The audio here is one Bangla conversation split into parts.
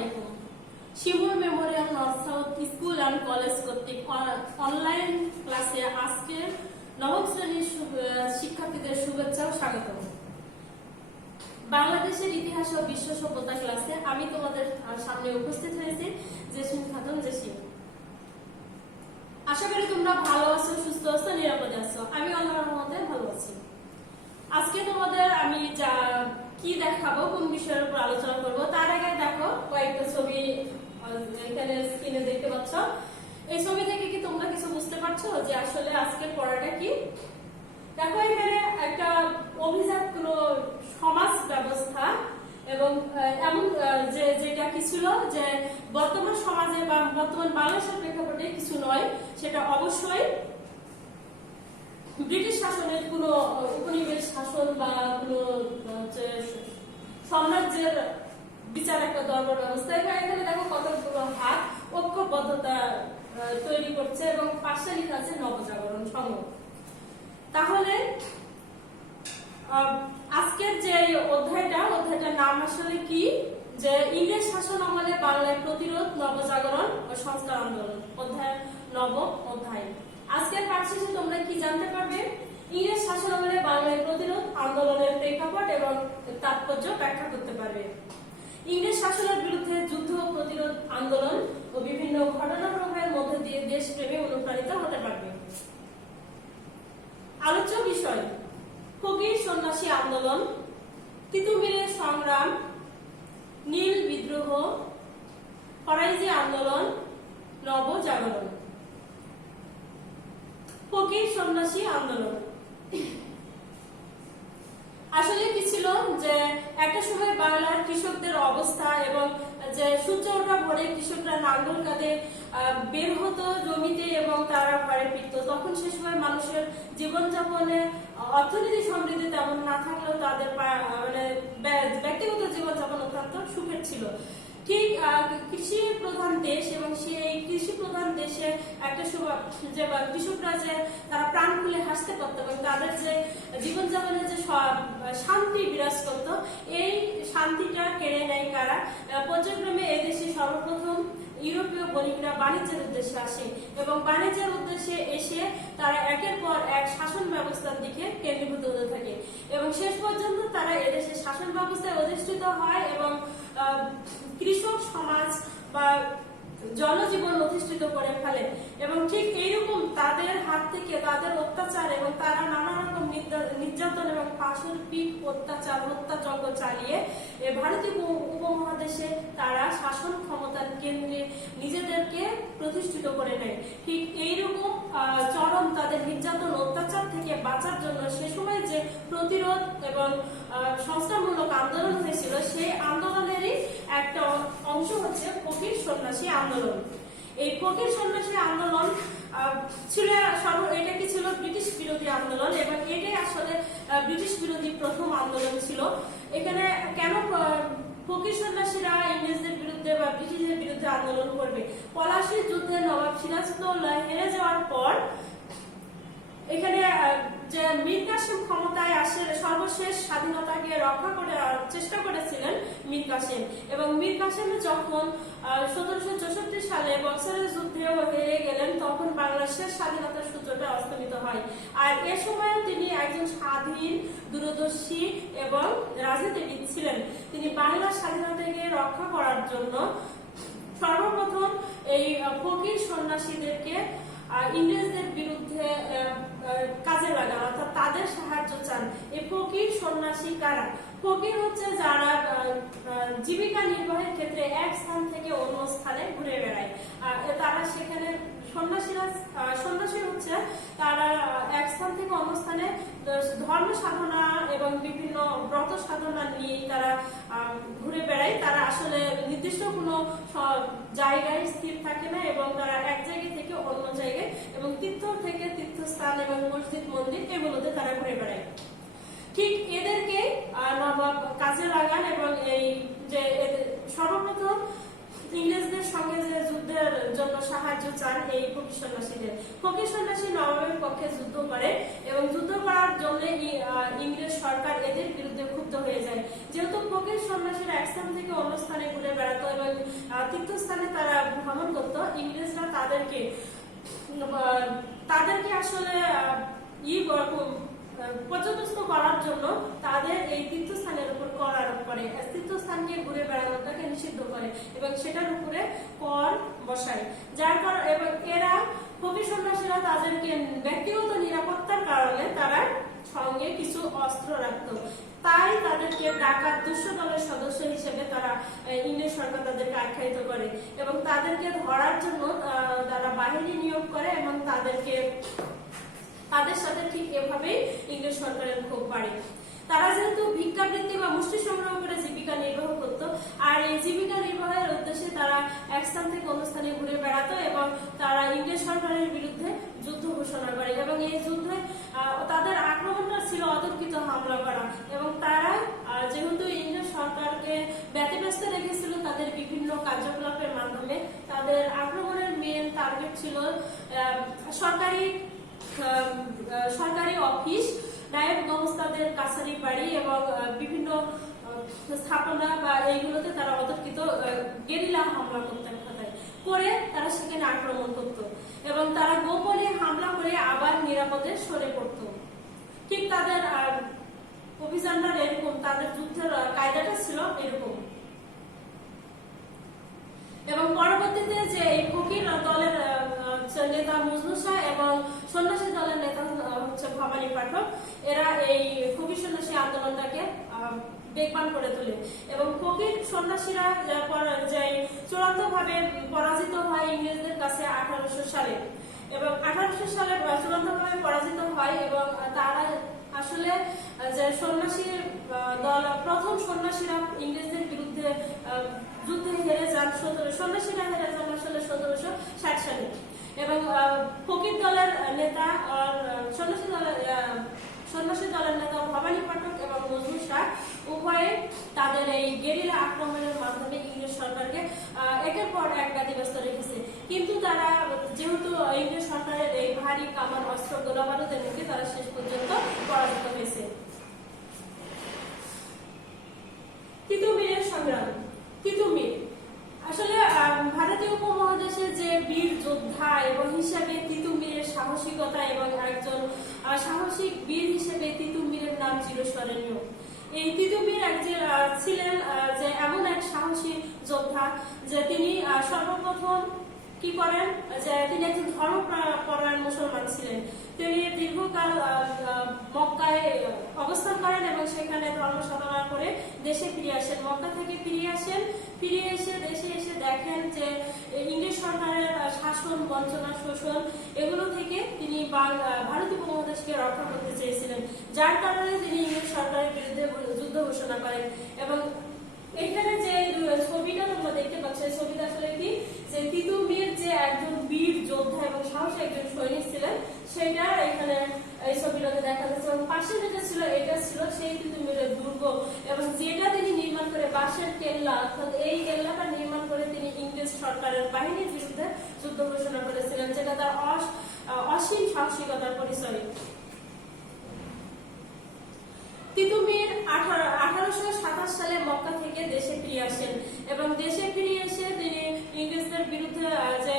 আলাইকুম। Shimur memorial north south school and college কর্তৃক অনলাইন ক্লাসে আজকে নবম শ্রেণীর শিক্ষার্থীদের শুভেচ্ছা ও স্বাগত। বাংলাদেশের ইতিহাস ও বিশ্ব সভ্যতা ক্লাসে আমি তোমাদের সামনে উপস্থিত হয়েছি জেসমিন খাতুন জেসি। আশা করি তোমরা ভালো আছো, সুস্থ আছো, নিরাপদে আছো। আমি আল্লাহর রহমতে ভালো আছি। আজকে তোমাদের আমি যা কি দেখাবো, কোন বিষয়ের উপর আলোচনা করব, তার আগে দেখো কয়েকটা ছবি এখানে স্ক্রিনে দেখতে পাচ্ছ। এই ছবি থেকে কি তোমরা কিছু বুঝতে পারছো যে আসলে আজকে পড়াটা কি? দেখো এখানে একটা অভিজাত কোনো সমাজ ব্যবস্থা এবং এমন যে যেটা কি ছিল যে বর্তমান সমাজে বা বর্তমান বাংলাদেশের প্রেক্ষাপটে কিছু নয়, সেটা অবশ্যই ব্রিটিশ শাসনের কোনো উপনিবেশ শাসন বা কোনো সাম্রাজ্যের বিচার একটা দরবার ব্যবস্থা। এখানে দেখো কতগুলো হাত ঐক্যবদ্ধতা তৈরি করছে এবং পাশে লেখা আছে নবজাগরণ সংঘ। তাহলে আজকের যে অধ্যায়টার নাম আসলে কি, যে ইংরেজ শাসন আমলে বাংলায় প্রতিরোধ, নবজাগরণ ও সংস্কার আন্দোলন। নবম অধ্যায়। আজকের পাঠ শেষে তোমরা কি জানতে পারবে? ইংরেজ শাসন আমলে বাংলায় প্রতিরোধ আন্দোলনের প্রেক্ষাপট এবং তাৎপর্য ব্যাখ্যা করতে পারবে। ইংরেজ শাসনের বিরুদ্ধে যুদ্ধ, প্রতিরোধ আন্দোলন ও বিভিন্ন ঘটনাপ্রবাহের মধ্যে দিয়ে দেশপ্রেমে অনুপ্রাণিত হতে পারবে। আলোচ্য বিষয়: ফকির সন্ন্যাসী আন্দোলন, তিতুমিরের সংগ্রাম, নীল বিদ্রোহ, ফরাইজি আন্দোলন, নবজাগরণ। ফকির সন্ন্যাসী আন্দোলন আসলে কি ছিল? যে একটা সময় বাংলার কৃষকদের অবস্থা এবং যে সূর্য ওঠা ভোরে কৃষকরা নাঙ্গল কাঁধে বের হতো জমিতে এবং তারা ঘরে ফিরত, তখন সে সময় মানুষের জীবনযাপনে অর্থনীতি সমৃদ্ধি তেমন না থাকলেও তাদের মানে ব্যক্তিগত জীবনযাপন অত্যন্ত সুখের ছিল। ঠিক কৃষি প্রধান দেশ এবং সেই কৃষি প্রধান দেশে একটা যে কৃষকরা যে তারা প্রাণ খুলে হাসতে পারত এবং তাদের যে জীবনযাপনে যে শান্তি বিরাজ করত, এই শান্তিটা কেড়ে নেয় কারা? পর্যায়ক্রমে এদেশে সর্বপ্রথম ইউরোপীয় বণিকরা বাণিজ্যের উদ্দেশ্যে আসে এবং বাণিজ্যের উদ্দেশ্যে এসে তারা একের পর এক শাসন ব্যবস্থার দিকে কেন্দ্রীভূত হতে থাকে এবং শেষ পর্যন্ত তারা এদেশের শাসন ব্যবস্থায় অধিষ্ঠিত হয় এবং কৃষক সমাজ বা জনজীবন অধিষ্ঠিত করে ফেলে। এবং ঠিক এইরকম তাদের হাত থেকে তাদের অত্যাচার এবং তারা নানা রকম নির্যাতন এবং পাশবিক অত্যাচার হত্যাযজ্ঞ চালিয়ে ভারতীয় উপমহাদেশে তারা শাসন ক্ষমতার কেন্দ্রে নিজেদেরকে প্রতিষ্ঠিত করে নেয়। ঠিক এইরকম চরম তাদের নির্যাতন অত্যাচার থেকে বাঁচার জন্য সে সময় যে প্রতিরোধ এবং সংস্কারমূলক আন্দোলন হয়েছিল, সেই আন্দোলনেরই একটা অংশ হচ্ছে ফকির সন্ন্যাসী আন্দোলন। এই ফকির সন্ন্যাসী আন্দোলন ছিল এটা কি ছিল? ব্রিটিশ বিরোধী আন্দোলন এবং এটাই আসলে ব্রিটিশ বিরোধী প্রথম আন্দোলন ছিল। এখানে কেন ফকির সন্ন্যাসীরা ইংরেজদের বিরুদ্ধে বা ব্রিটিশদের বিরুদ্ধে আন্দোলন করবে? পলাশীর যুদ্ধে নবাব সিরাজউদ্দৌলা হেরে যাওয়ার পর এখানে যে মীর কাসেম ক্ষমতায় আসে, সর্বশেষ স্বাধীনতাকে রক্ষা করার চেষ্টা করেছিলেন মীর কাসেম এবং মীর কাসেম যখন 1764 সালে বক্সারের যুদ্ধেও হেরে গেলেন, তখন বাংলাদেশের স্বাধীনতার সূত্রটা অস্তমিত হয়। আর এ সময় তিনি একজন স্বাধীন, দূরদর্শী এবং রাজনীতিবিদ ছিলেন। তিনি বাংলার স্বাধীনতাকে রক্ষা করার জন্য সর্বপ্রথম এই ফকির সন্ন্যাসীদেরকে ইংরেজদের বিরুদ্ধে কাজে লাগান, অর্থাৎ তাদের সাহায্য চান। এই ফকির সন্ন্যাসী কারা? ফকির হচ্ছে যারা জীবিকা নির্বাহের ক্ষেত্রে এক স্থান থেকে অন্য স্থানে ঘুরে বেড়ায়। তারা সেখানে সন্ন্যাসী হচ্ছে তারা এক স্থান থেকে অন্য স্থানে ধর্ম সাধনা এবং বিভিন্ন ব্রত সাধনা নিয়ে তারা ঘুরে বেড়ায়। তারা আসলে নির্দিষ্ট কোনো জায়গায় স্থির থাকে না এবং তারা এক জায়গা থেকে অন্য জায়গায় এবং তীর্থ থেকে তীর্থস্থান এবং মসজিদ মন্দির এগুলোতে তারা ঘুরে বেড়ায়। ঠিক এদেরকে নবাব কাজে লাগান এবং এই যে সর্বপ্রথম ইংরেজদের সঙ্গে যে যুদ্ধের জন্য সাহায্য চান এই ফকির সন্ন্যাসীদের। ফকির সন্ন্যাসী নবাবের পক্ষে যুদ্ধ করে এবং যুদ্ধ করার জন্য ইংরেজ সরকার এদের বিরুদ্ধে ক্ষুব্ধ হয়ে যায়। যেহেতু ফকির সন্ন্যাসীরা এক স্থান থেকে অন্য স্থানে ঘুরে বেড়াতো এবং তীর্থস্থানে তারা ভ্রমণ করত, ইংরেজরা তাদেরকে আসলে পর্যদস্ত করার জন্য তাদের এই তীর্থস্থানের উপর কর আরোপ করে, তীর্থস্থানকে ঘুরে বেড়ানোটাকে নিষিদ্ধ করে এবং সেটার উপরে কর বসায়। যার কারণে এবং এরা ফকির সন্ন্যাসীরা তাদেরকে ব্যক্তিগত নিরাপত্তার কারণে তারা সঙ্গে কিছু অস্ত্র রাখত, তাই তাদেরকে ডাকাত দুষ্ট দলের সদস্য হিসেবে তারা ইংরেজ সরকার তাদেরকে আখ্যায়িত করে এবং তাদেরকে ধরার জন্য তারা বাহিনী নিয়োগ করে এবং তাদের সাথে ঠিক এভাবেই ইংরেজ সরকারের ক্ষোভ বাড়ে। তারা যেহেতু ভিক্ষাবৃত্তি বা মুষ্টি সংগ্রহ করে জীবিকা নির্বাহ করত, আর এই জীবিকা নির্বাহের উদ্দেশ্যে তারা এক স্থান থেকে অন্য স্থানে ঘুরে বেড়াতো এবং তারা ইংরেজ সরকারের বিরুদ্ধে যুদ্ধ ঘোষণা করে এবং এই যুদ্ধে তাদের আক্রমণটা ছিল অতর্কিত হামলা করা এবং তারা যেহেতু ইংরেজ সরকারকে ব্যতিব্যস্ত রেখেছিল তাদের বিভিন্ন কার্যকলাপের মাধ্যমে, তাদের আক্রমণের মেন টার্গেট ছিল সরকারি অফিস, নায়েব গমস্তাদের কাছারি বাড়ি এবং বিভিন্ন স্থাপনা বা এইগুলোতে তারা অতর্কিত গেরিলা হামলা করে তারা সেখানে আক্রমণ করত এবং তারা গোপনে হামলা করে আবার নিরাপদে সরে পড়ত। ঠিক তাদের অভিযানটা এরকম, তাদের যুদ্ধের কায়দাটা ছিল এরকম। এবং পরবর্তীতে যে এই ফকির দলের নেতা মজনু শাহ এবং সন্ন্যাসী দলের নেতা হচ্ছে ভবানী পাঠক, এরা এই ফকির সন্ন্যাসী আন্দোলনটাকে বেগবান করে তোলে এবং ফকির সন্ন্যাসীরা যে চূড়ান্ত ভাবে পরাজিত হয় ইংরেজদের কাছে 1800 সালে এবং 1800 সালে চূড়ান্ত ভাবে পরাজিত হয় এবং তারা আসলে যে সন্ন্যাসী দল প্রথম সন্ন্যাসীরা ইংরেজদের বিরুদ্ধে যুদ্ধে হেরে যান, সন্ন্যাসীরা হেরে যান আসলে 1760 সালে এবং ফকির দলের নেতা সন্ন্যাসী দলের নেতা ভবানী পাঠক এবং মজনু শাহ উভয়ে তাদের এই গেরিলা আক্রমণের মাধ্যমে ইংরেজ সরকারকে একের পর এক ব্যতিব্যস্ত রেখেছে, কিন্তু তারা যেহেতু ইংরেজ সরকারের এই ভারী কামান অস্ত্র গোলাবারুদের মুখে তারা শেষ পর্যন্ত পরাজিত হয়েছে। তিতুমিরের সংগ্রাম। তিতুমির আসলে ভারতীয় উপমহাদেশে যে বীর যোদ্ধা এবং হিসাবে তিতুমিরের সাহসিকতা এবং একজন সাহসিক বীর হিসেবে তিতুমিরের নাম চিরস্মরণীয়। এই তিতুমির ছিলেন যে এমন এক সাহসী যোদ্ধা যে তিনি সর্বপ্রথম কি করেন, যে তিনি একজন ধর্মপরায়ণ মুসলমান ছিলেন। তিনি দীর্ঘকাল মক্কায় অবস্থান করেন এবং সেখানে ধর্ম সাধনা করে দেশে ফিরে আসেন। মক্কা থেকে ফিরে এসে দেশে এসে দেখেন যে ইংরেজ সরকারের শাসন, বঞ্চনা, শোষণ এগুলো থেকে তিনি ভারতীয় উপমহাদেশকে রক্ষা করতে চেয়েছিলেন, যার কারণে তিনি ইংরেজ সরকারের বিরুদ্ধে যুদ্ধ ঘোষণা করেন। এবং এখানে যে ছবিটা তোমরা দেখতে পাচ্ছ, এই ছবিটা আসলে কি, যে তিতুমির যে একজন বীর যোদ্ধা এবং সাহসী একজন সৈনিক ছিলেন সেটা এখানে এই ছবিটাতে দেখা যাচ্ছে এবং পাশে যেটা ছিল এটা ছিল সেই তিতুমিরের দুর্গ এবং যেটা তিনি নির্মাণ করে বাঁশের কেল্লা, অর্থাৎ এই কেল্লাটা নির্মাণ করে তিনি ইংরেজ সরকারের বাহিনীর বিরুদ্ধে যুদ্ধ ঘোষণা করেছিলেন, যেটা তার অসীম সাহসিকতার পরিচয়। তিতুমির 1827 সালে মক্কা থেকে দেশে ফিরে আসেন এবং দেশে ফিরে এসে তিনি ইংরেজদের বিরুদ্ধে যে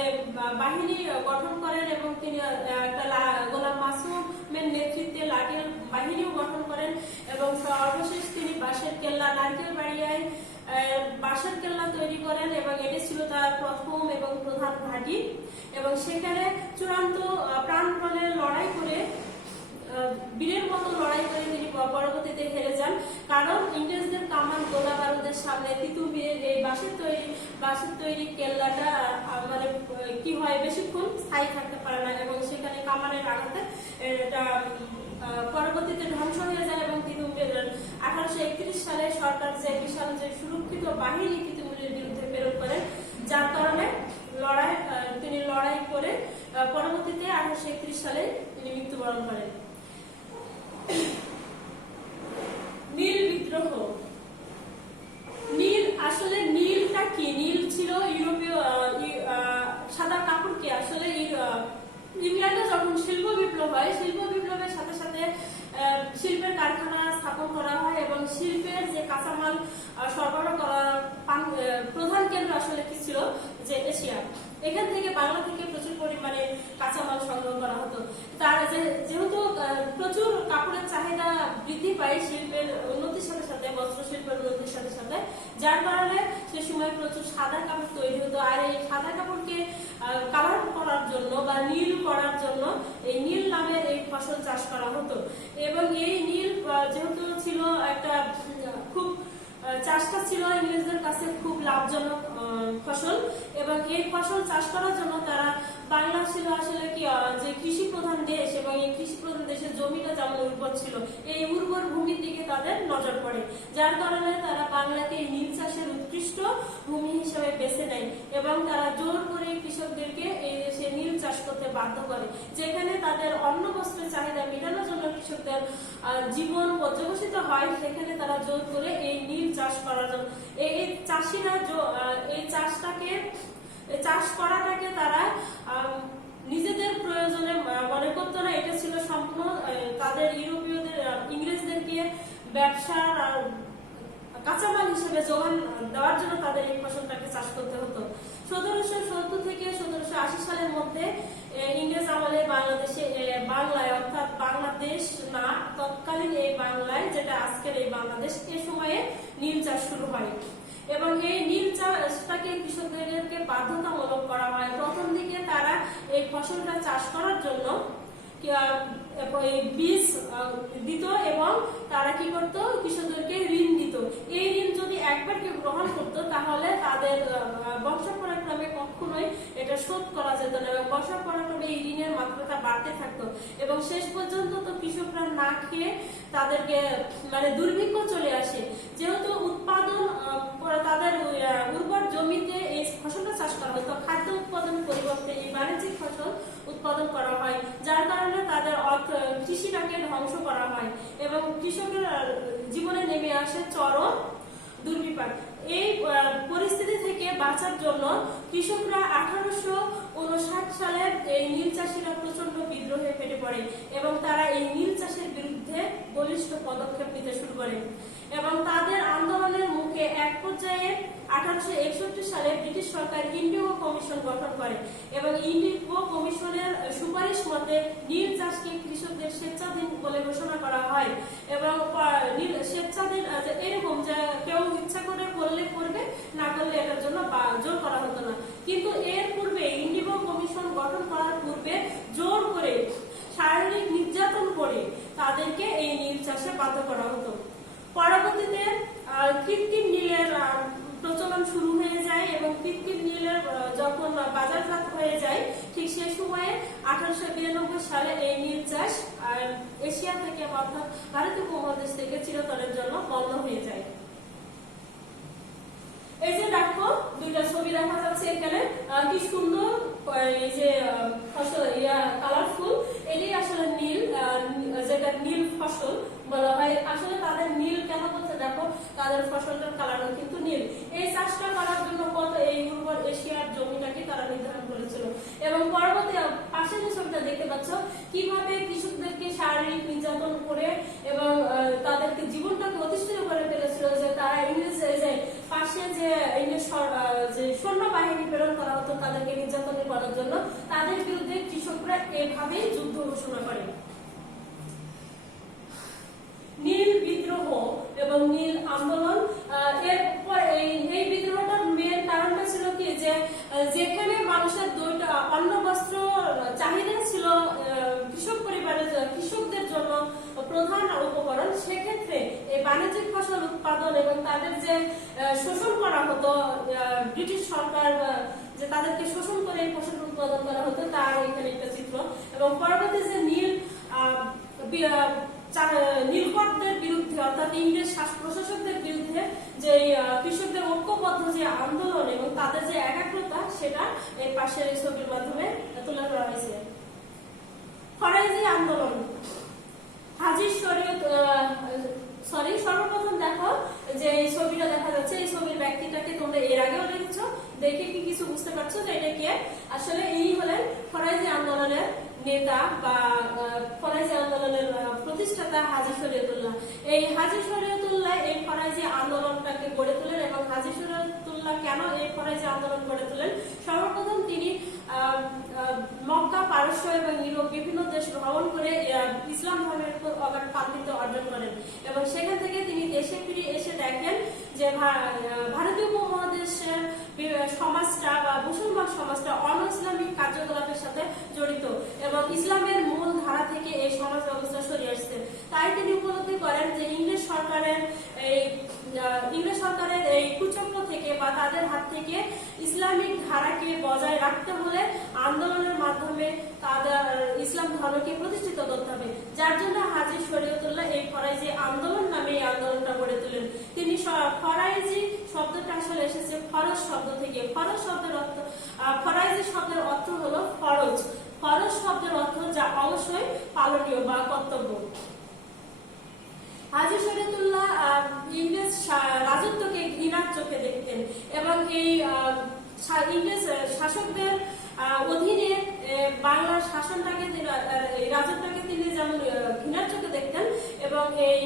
বাহিনী গঠন করেন এবং তিনি গোলাম মাসুমের নেতৃত্বে লাঠিয়াল বাহিনীও গঠন করেন এবং সর্বশেষ তিনি বাঁশের কেল্লা, নারকেল বাড়িয়ায় বাঁশের কেল্লা তৈরি করেন এবং এটি ছিল তার প্রথম এবং প্রধান ঘাঁটি এবং সেখানে চূড়ান্ত প্রাণপণে লড়াই করে বীরের মতো লড়াই করে তিনি পরবর্তীতে হেরে যান, কারণ ইংরেজদের কামান গোলা বারুদের সামনে তিতুমিরের এই বাঁশের তৈরি কেল্লাটা মানে কি হয় বেশিক্ষণ স্থায়ী থাকতে পারে না এবং সেখানে কামানের আঘাতে এটা পরবর্তীতে ধ্বংস হয়ে যায় এবং তিতুমির 1831 সালে সরকার যে বিশাল যে সুরক্ষিত বাহিনী তিতুমিরের বিরুদ্ধে প্রেরণ করেন, যার কারণে তিনি লড়াই করে পরবর্তীতে 1831 সালে তিনি মৃত্যুবরণ করেন। নীল বিদ্রোহ। নীলটা কি? নীল ছিল ইউরোপীয় ইংল্যান্ডে যখন শিল্প বিপ্লব হয়, শিল্প বিপ্লবের সাথে সাথে শিল্পের কারখানা স্থাপন করা হয় এবং শিল্পের যে কাঁচামাল সরবরাহ করার প্রধান কেন্দ্র আসলে কি ছিল, যে এশিয়া। এখান থেকে বাংলা থেকে প্রচুর পরিমাণে কাঁচামাল সংগ্রহ করা হতো। তার যেহেতু প্রচুর কাপড়ের চাহিদা বৃদ্ধি পায় শিল্পের উন্নতির সাথে সাথে, বস্ত্র শিল্পের উন্নতির সাথে সাথে, যার কারণে সে সময় প্রচুর সাদা কাপড় তৈরি হতো। আর এই সাদা কাপড়কে কালার করার জন্য বা নীল করার জন্য এই নীল নামের এই ফসল চাষ করা হতো। এবং এই নীল যেহেতু ছিল একটা খুব চাষটা ছিল ইংরেজদের কাছে খুব লাভজনক ফসল, এবং এই ফসল চাষ করার জন্য তারা, বাংলা ছিল আসলে কি যে কৃষি প্রধান দেশ, এবং এই কৃষি প্রধান দেশের জমিটা যেমন উর্বর ছিল, এই উর্বর ভূমির দিকে তাদের নজর পড়ে, যার কারণে তারা বাংলাকে নীল চাষের উৎকৃষ্ট ভূমি হিসেবে বেছে নেয় এবং তারা জোর করে কৃষকদেরকে এই দেশে নীল চাষ করতে বাধ্য করে, যেখানে তাদের অন্ন বস্ত্রের চাহিদা মেটানোর জন্য কৃষকদের জীবন পর্যবসিত হয়, সেখানে তারা জোর করে এই নীল চাষ করার জন্য, এই চাষিরা এই চাষ করাটাকে তারা নিজেদের প্রয়োজনে মনে করতো না। এটা ছিল সম্পূর্ণ তাদের ইংরেজদেরকে ব্যবসার কাঁচামাল হিসেবে যোগান দেওয়ার জন্য তাদের এই ফসলটাকে চাষ করতে হতো। 1770 থেকে 1780 সালের মধ্যে ইংরেজ আমলে বাংলায় অর্থাৎ বাংলাদেশ না, তৎকালীন এই বাংলায়, যেটা আজকের এই বাংলাদেশ, এ সময়ে নীল চাষ শুরু হয় এবং এই নীল চাষটাকে কৃষকদেরকে বাধ্যতামূলক করা হয়। প্রথম দিকে তারা এই ফসলটা চাষ করার জন্য বীজ দিত এবং তারা কি করত, কৃষকদেরকে ঋণ দিত। এই ঋণ যদি একবার কেউ গ্রহণ করত তাহলে তাদের বংশপরাক্রমে কখনোই এটা শোধ করা যেত না এবং বংশপরাক্রমে এই ঋণের মাত্রাটা বাড়তে থাকতো এবং শেষ পর্যন্ত তো কৃষকরা না খেয়ে তাদেরকে দুর্ভিক্ষ চলে আসে। যেহেতু উৎপাদন তাদের উর্বর জমিতে এই ফসলটা চাষ করা হয়, তো খাদ্য উৎপাদনের পরিবর্তে এই বাণিজ্যিক ফসল উৎপাদন করা হয়, যার কারণে তাদের কৃষিটাকে ধ্বংস করা হয় এবং কৃষকের জীবনে নেমে আসে চরম দুর্বিপাক। এই পরিস্থিতি থেকে বাঁচার জন্য কৃষকরা 1859 সালে এই নীল চাষিরা প্রচন্ড বিদ্রোহে ফেটে পড়ে এবং তারা এই নীল চাষের বিরুদ্ধে বলিষ্ঠ পদক্ষেপ নিতে শুরু করে এবং তাদের আন্দোলনের মুখে এক পর্যায়ে 1861 সালে ব্রিটিশ সরকার ইন্ডিগো কমিশন গঠন করে এবং ইন্ডিগো কমিশনের সুপারিশ মতে নীল চাষকে কৃষকদের স্বেচ্ছাধীন বলে ঘোষণা করা হয় এবং স্বেচ্ছাধীন এরকম যে কেউ ইচ্ছা করে করলে করবে, না করলে এটার জন্য জোর করা হতো না। কিন্তু এর পূর্বে ইন্ডিগো কমিশন গঠন করার পূর্বে জোর করে শারীরিক নির্যাতন করে তাদেরকে এই নীল চাষে বাধ্য করা হতো। পরবর্তীতে কৃত্রিম নীলের প্রচলন শুরু হয়ে যায় এবং কৃত্রিম নীলের যখন বাজারজাত হয়ে যায় ঠিক সেই সময়ে 1892 সালে এই নীল চাষ এশিয়া থেকে অর্থাৎ ভারতীয় উপমহাদেশ থেকে চিরতরের জন্য বন্ধ হয়ে যায়। এই যে দেখো দুইটা ছবি দেখা যাচ্ছে এখানে, কি সুন্দর এই যে ফসল কালারফুল, এটাই আসলে নীল, যেটা নীল ফসল বলা হয়। আসলে তাদের নীল কেন বলছে, দেখো তাদের ফসলটার কালারও কিন্তু নীল। এই চাষটা করার জন্য কত এই উর্বর এশিয়ার জমিটাকে তারা নির্ধারণ করেছিল এবং পরবর্তী পাশে যে ছবিটা দেখতে পাচ্ছ কিভাবে কৃষকদেরকে শারীরিক নির্যাতন করে এবং তাদেরকে জীবনটাকে অতিষ্ঠিত করে ফেলেছিল, যে তারা ইংরেজ পাশে যে সৈন্যবাহিনী প্রেরণ করা হতো তাদেরকে নির্যাতন করার জন্য, তাদের বিরুদ্ধে কৃষকরা এভাবেই যুদ্ধ ঘোষণা করে। নীল বিদ্রোহ এবং নীল আন্দোলন, এরপর এই বিদ্রোহটার মেন কারণটা ছিল কি, যে যেখানে মানুষের অন্ন বস্ত্র চাহিদা ছিল কৃষকদের জন্য প্রধান উপকরণ, সেক্ষেত্রে এই বাণিজ্যিক ফসল উৎপাদন এবং তাদের যে শোষণ করা হতো, ব্রিটিশ সরকার যে তাদেরকে শোষণ করে এই ফসল উৎপাদন করা হতো, তার এখানে একটা চিত্র। এবং পরবর্তী যে নীলকরদের বিরুদ্ধে অর্থাৎ ইংরেজ প্রশাসকদের বিরুদ্ধে যে কৃষকদের ঐক্যবদ্ধ যে আন্দোলন এবং তাদের যে একাগ্রতা, সেটা এই পাশের এই ছবির মাধ্যমে তুলে ধরা হয়েছে। ফরাজি আন্দোলন, হাজির শরীয়ত সর্বপ্রথম দেখো যে এই ছবিটা দেখা যাচ্ছে, এই ছবির ব্যক্তিটাকে তোমরা এর আগেও দেখেছো, দেখে কি কিছু বুঝতে পারছো যে এটা কে? আসলে এই হলেন ফরাইজি আন্দোলনের নেতা বা ফরাইজি আন্দোলনের প্রতিষ্ঠাতা হাজী শরীয়তুল্লাহ। এই হাজী শরীয়তুল্লাহ এই ফরাইজি আন্দোলনটাকে গড়ে তোলেন। এবং হাজী শরীয়তুল্লাহ কেন এই ফরাইজি আন্দোলন গড়ে তোলেন? সর্বপ্রথম তিনি মক্কা, পারস্য এবং ইউরোপ বিভিন্ন দেশ ভ্রমণ করে ইসলাম ধর্মের উপর অগাধ পাণ্ডিত্য অর্জন করেন এবং সেখান থেকে তিনি দেশে ফিরে এসে দেখেন যে ভারতীয় উপমহাদেশের সমাজটা বা মুসলমান সমাজটা অন-ইসলামিক কার্যকলাপের সাথে জড়িত এবং ইসলামের মূল ধারা থেকে এই সমাজ ব্যবস্থা সরিয়ে আসছে। তাই তিনি উপলব্ধি করেন যে ইংরেজ সরকারের এই কুচক্র থেকে বা তাদের হাত থেকে ইসলামিক ধারাকে বজায় রাখতে হলে আন্দোলনের মাধ্যমে তাদের ইসলাম ধর্মকে প্রতিষ্ঠিত করতে হবে। যার জন্য হাজী শরীয়তুল্লাহ এই ফরাইজি আন্দোলন নামে এই আন্দোলনটা গড়ে তোলেন। তিনি ফরাইজি শব্দটা আসলে এসেছে ফরজ শব্দ থেকে। ফরাইজি শব্দের অর্থ হলো ফরজ। ফরজ শব্দের অর্থ যা অবশ্যই পালনীয় বা কর্তব্য। হাজী শরীয়তুল্লাহ ইংরেজ রাজত্বকে ঘৃণার চোখে দেখতেন এবং এই ইংরেজ শাসকদের অধীনে বাংলার শাসনটাকে রাজত্বটাকে তিনি যেমন ঘৃণার চোখে দেখতেন এবং এই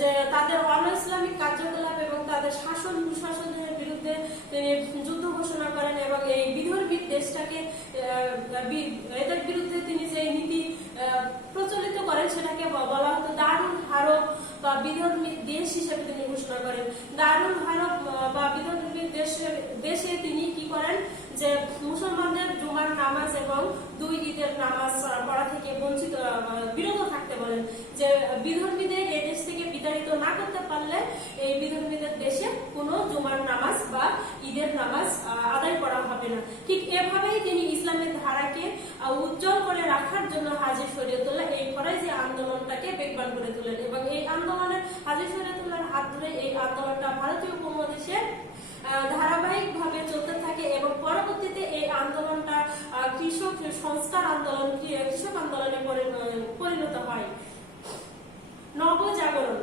যে তাদের অন-ইসলামিক কার্যকলাপ এবং তাদের শাসন কুশাসনের বিরুদ্ধে তিনি যুদ্ধ ঘোষণা করেন এবং এই বিধর্মী দেশটাকে এদের বিরুদ্ধে তিনি যে নীতি প্রচলিত করেন সেটাকে বলা হতো দারুল হারব বা বিধর্মী দেশ হিসেবে তিনি ঘোষণা করেন। দারুল হারব বা বিধর্মী দেশে তিনি কি করেন যে মুসলমানদের জুমার নামাজ এবং 2 ঈদের নামাজ পড়া থেকে বিরত থাকতে বলেন, যে বিধর্মীদের এই দেশ থেকে বিতাড়িত না করতে পারলে এই বিধর্মীদের দেশে কোনো জুমার নামাজ বা ঈদের নামাজ আদায় করা হবে না। ঠিক এভাবেই তিনি ইসলামের ধারাকে উজ্জ্বল করে রাখার জন্য হাজী শরীয়তুল্লাহ এই ফরাইজি আন্দোলনটাকে বেগবান করে তোলেন এবং এই আন্দোলনে হাজী শরীয়তুল্লাহর হাত ধরে এই আন্দোলনটা ভারতীয় উপমহাদেশে ধারাবাহিকভাবে চলতে থাকে এবং পরবর্তীতে এই আন্দোলনটা কৃষক সংস্কার আন্দোলন, কৃষক আন্দোলনে পরিণত হয়। নবজাগরণ।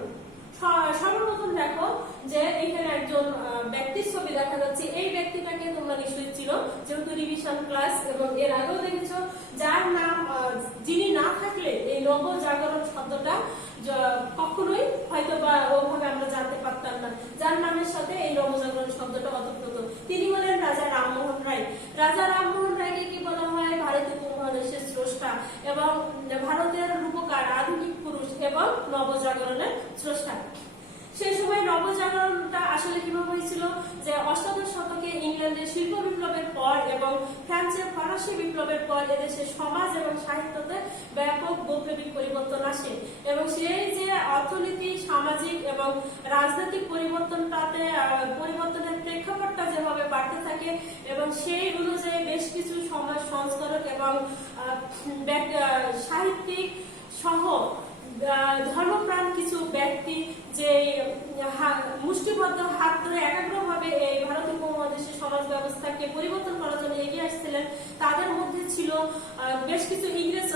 সর্বপ্রথম দেখো যে এখানে একজন ব্যক্তির ছবি দেখা যাচ্ছে। এই ব্যক্তিটাকে তোমরা নিশ্চয়ই চিনো, যেহেতু রিভিশন ক্লাস এবং এর আগেও দেখেছো, যার নাম যিনি না থাকলে এই নবজাগরণ শব্দটা কখনোই হয়তো বা ওভাবে আমরা জানতে পারতাম না, যার নামের সাথে এই নবজাগরণ শব্দটা অতপ্রত। তিনি হলেন রাজা রামমোহন রায়। রাজা রামমোহন রায়কে কি বলা হয়? ভারতীয় উপমহাদেশের স্রষ্টা এবং ভারতের রূপকার, আধুনিক পুরুষ এবং নবজাগরণের স্রষ্টা। সেই সময় নবজাগরণটা আসলে কিভাবে হয়েছিল যে অষ্টাদশ শতকে ইংল্যান্ডের শিল্প বিপ্লবের পর এবং ফ্রান্সের ফরাসি বিপ্লবের পর এদেশের সমাজ এবং সাহিত্যতে ব্যাপক বৈপ্লবিক পরিবর্তন আসে এবং সেই যে অর্থনীতি, সামাজিক এবং রাজনৈতিক পরিবর্তনের প্রেক্ষাপটটা যেভাবে বাড়তে থাকে এবং সেই অনুযায়ী বেশ কিছু সমাজ সংস্কারক এবং সাহিত্যিক সহ ধর্মপ্রাণ কিছু ব্যক্তি যে মুষ্টিবদ্ধ হাত ধরে একাগ্রভাবে এই ভারতীয় উপমহাদেশের সমাজ ব্যবস্থাকে পরিবর্তন করার জন্য এগিয়ে আসছিলেন, তাদের মধ্যে ছিল বেশ কিছু ইংরেজ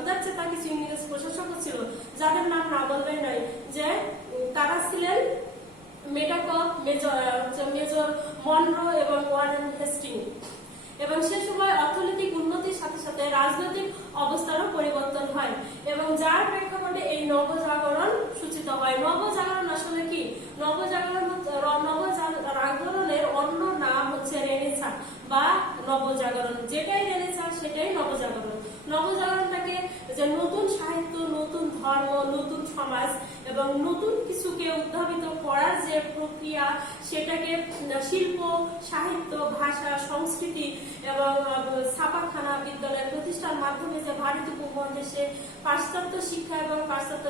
উদারচেতা কিছু ইংরেজ প্রশাসকও ছিল, যাদের নাম না বললেই নয়, যে তারা ছিলেন মেডাকক, মেজর মনরো এবং ওয়ারেন হেস্টিংস। এবং সে সময় অর্থনৈতিক উন্নতির সাথে সাথে রাজনৈতিক অবস্থারও পরিবর্তন হয় এবং যার প্রেক্ষাপটে এই নবজাগরণ সূচিত হয়। নবজাগরণ আসলে কি? নবজাগরণের অন্য নাম হচ্ছে রেনেসাঁ বা নবজাগরণ। যেটাই রেনেসাঁ সেটাই নবজাগরণ। নবজাগরণটাকে যে নতুন সাহিত্য, নতুন ধর্ম, নতুন সমাজ এবং নতুন কিছুকে উদ্ভাবিত করার যে প্রক্রিয়া, সেটাকে শিল্প, সাহিত্য, ভাষা, সংস্কৃতি এবং ছাপাখানা, বিদ্যালয় প্রতিষ্ঠার মাধ্যমে যে ভারতীয় উপমহাদেশে পাশ্চাত্য শিক্ষা এবং পাশ্চাত্য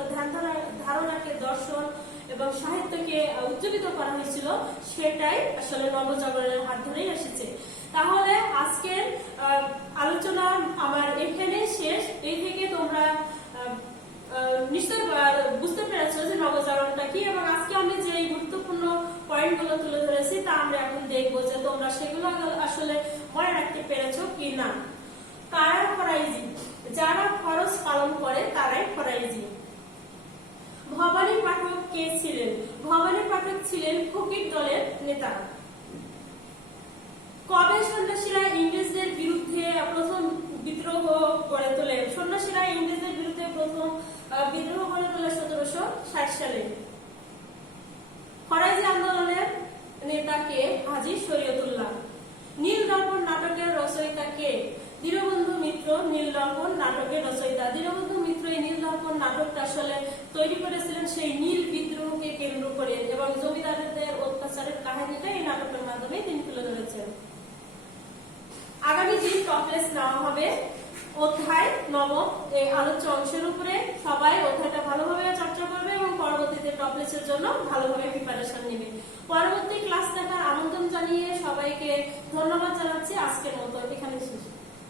ধারণাকে, দর্শন এবং সাহিত্যকে উজ্জীবিত করা হয়েছিল, সেটাই আসলে নবজাগরণের হাত ধরেই এসেছে। তাহলে আজকের আলোচনা আমার এখানে শেষ। এই থেকে তোমরা নিশ্চয় বুঝতে পেরেছো যে নবজাগরণটা কি এবং আজকে আমি যে গুরুত্বপূর্ণ পয়েন্টগুলো তুলে ধরেছি তা আমরা এখন দেখবো যে তোমরা সেগুলো আসলে মনে রাখতে পেরেছো কি না। কারা ফরাইজি? যারা ফরজ পালন করে তারাই ফরাইজি। ভবানী পাঠক কে ছিলেন? ভবানী পাঠক ছিলেন ফকির দলের নেতা। কবে সন্ন্যাসীরা ইংরেজদের বিরুদ্ধে প্রথম বিদ্রোহ গড়ে তোলে? সন্ন্যাসীরা ইংরেজদের বিরুদ্ধে প্রথম বিদ্রোহ গড়ে তোলে 1760 সালে। ফরাজি আন্দোলনের নেতা কে? হাজী শরীয়তুল্লাহ। নীল দর্পণ নাটকের রচয়িতা কে? দীনবন্ধু মিত্র নীল দর্পণ নাটকের রচয়িতা। দীনবন্ধু মিত্র এই নীল দর্পণ নাটকটা আসলে তৈরি করেছিলেন সেই নীল বিদ্রোহকে কেন্দ্র করে, এবং জমিদারদের অত্যাচারের কাহিনীটা এই নাটকের মাধ্যমে তিনি তুলে ধরেছেন। আগামী দিন টপলেস নেওয়া হবে অধ্যায় 9 এই আলোচ্য অংশের উপরে। সবাই অধ্যায়টা ভালোভাবে চর্চা করবে এবং পরবর্তীতে টপলেসের জন্য ভালোভাবে প্রিপারেশন নেবে। পরবর্তী ক্লাস দেখার আমন্ত্রণ জানিয়ে সবাইকে ধন্যবাদ জানাচ্ছি। আজকের মতো এখানে শেষ।